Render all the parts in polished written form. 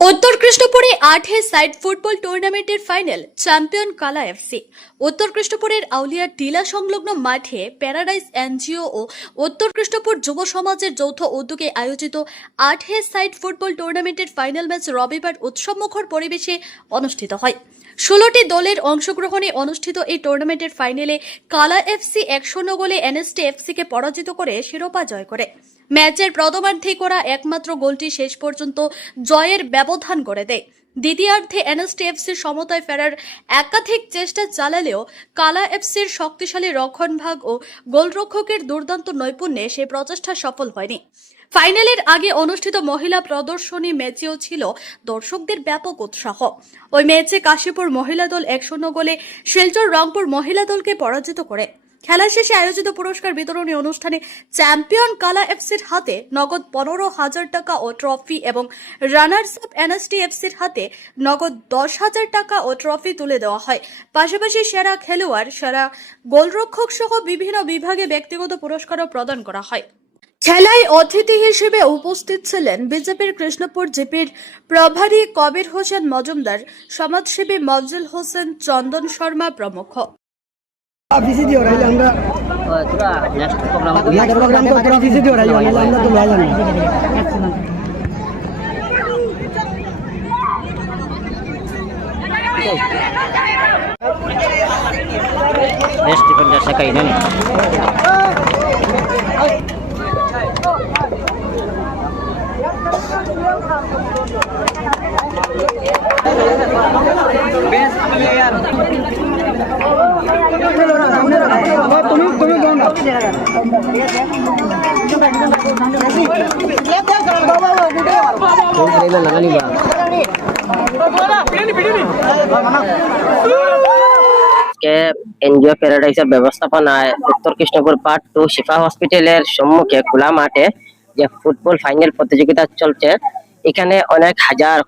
উত্তর কৃষ্ণপুরে 8 side football টুর্নামেন্টের final champion কালা এফসি। উত্তর কৃষ্ণপুরের আউলিয়া টিলা সংলগ্ন মাঠে প্যারাডাইস এনজিও ও উত্তর কৃষ্ণপুর যুব সমাজের যৌথ উদ্যোগে আয়োজিত 8 সাইড ফুটবল টুর্নামেন্টের ফাইনাল ম্যাচ রবিবার উৎসবমুখর পরিবেশে অনুষ্ঠিত হয়। 16টি দলের অংশগ্রহণে অনুষ্ঠিত এই টুর্নামেন্টের ফাইনালে কালা এফসি 1-0 গোলে এনএসটি এফসিকে পরাজিত করে শিরোপা জয় করে। ম্যাচের প্রথমার্ধে করা একমাত্র গোলটি শেষ পর্যন্ত জয়ের ব্যবধান করে দেয়। দ্বিতীয়ার্ধে এনএসটি এফসির সমতায় ফেরার একাধিক চেষ্টা চালালেও কালা এফসির শক্তিশালী রক্ষণভাগ ও গোলরক্ষকের দুর্দান্ত নৈপুণ্যে সেই প্রচেষ্টা সফল হয়নি। ফাইনালের আগে অনুষ্ঠিত মহিলা প্রদর্শনী ম্যাচেও ছিল দর্শকদের ব্যাপক উৎসাহ। ওই ম্যাচে কাশীপুর মহিলা দল 1-0 গোলে শিলচর রংপুর মহিলা দলকে পরাজিত করে। খেলা শেষে আয়োজিত পুরস্কার বিতরণী অনুষ্ঠানে চ্যাম্পিয়ন কালা এফসির হাতে নগদ 15,000 টাকা ও ট্রফি এবং রানার্স আপ এনএসটি এফসির হাতে নগদ 10,000 টাকা ও ট্রফি তুলে দেওয়া হয়। পাশাপাশি সেরা খেলোয়াড়, সেরা গোলরক্ষক সহ বিভিন্ন বিভাগে ব্যক্তিগত পুরস্কারও প্রদান করা হয়। খেলায় অতিথি হিসেবে উপস্থিত ছিলেন বিজেপির কৃষ্ণপুর জিপির প্রভারী কবির হোসেন মজুমদার, সমাজসেবী মফজল হোসেন, চন্দন শর্মা প্রমুখ। विजिट हो रही है हमरा थोड़ा नेक्स्ट प्रोग्राम तो थोड़ा विजिट हो रही है हमरा तो लाया नहीं नेक्स्ट डिफेंडर से कहीं नहीं बेस प्लेयर এনজিও প্যারাডাইসের ব্যবস্থাপনায় উত্তর কৃষ্ণপুর পার্ট 2 শিফা হসপিটালের সম্মুখে খোলা মাঠে যে ফুটবল ফাইনাল প্রতিযোগিতা চলছে, এখানে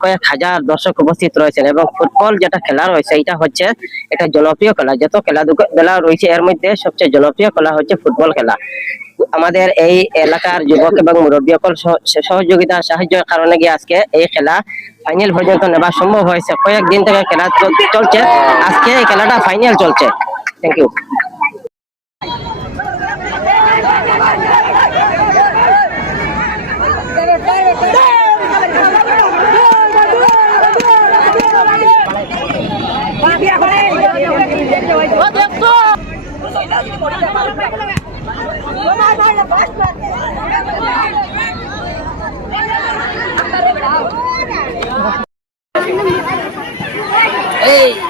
কয়েক হাজার দর্শক উপস্থিত রয়েছেন এবং ফুটবল যেটা খেলা রয়েছে এটা হচ্ছে একটা জনপ্রিয় খেলা। যত খেলা রয়েছে এর মধ্যে সবচেয়ে জনপ্রিয় খেলা হচ্ছে ফুটবল খেলা। আমাদের এই এলাকার যুবক এবং মুরব্বী সকল সহযোগিতা সাহায্যের কারণে গিয়ে আজকে এই খেলা ফাইনাল পর্যন্ত নেওয়া সম্ভব হয়েছে। কয়েকদিন থেকে খেলা চলছে, আজকে এই খেলাটা ফাইনাল চলছে। Thank you. Hey!